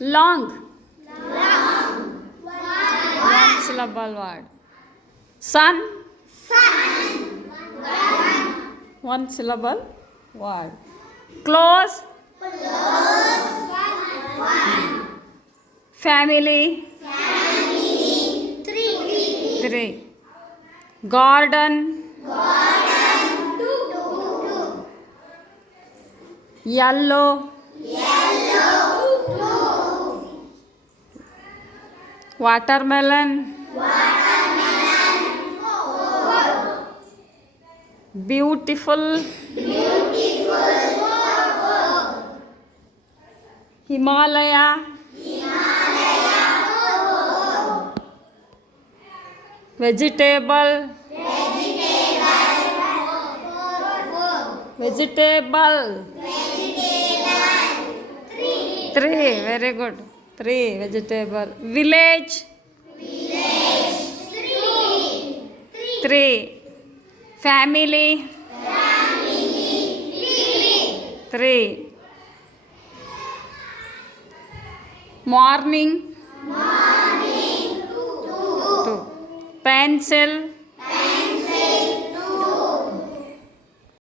Long. One syllable word. Sun. One syllable word. Close. Family. Three. Garden. Yellow. Watermelon. Beautiful. Himalaya. Vegetable. Three. Very good. Three. Vegetable. Village. Three. Family. Three. Morning. Two. Pencil.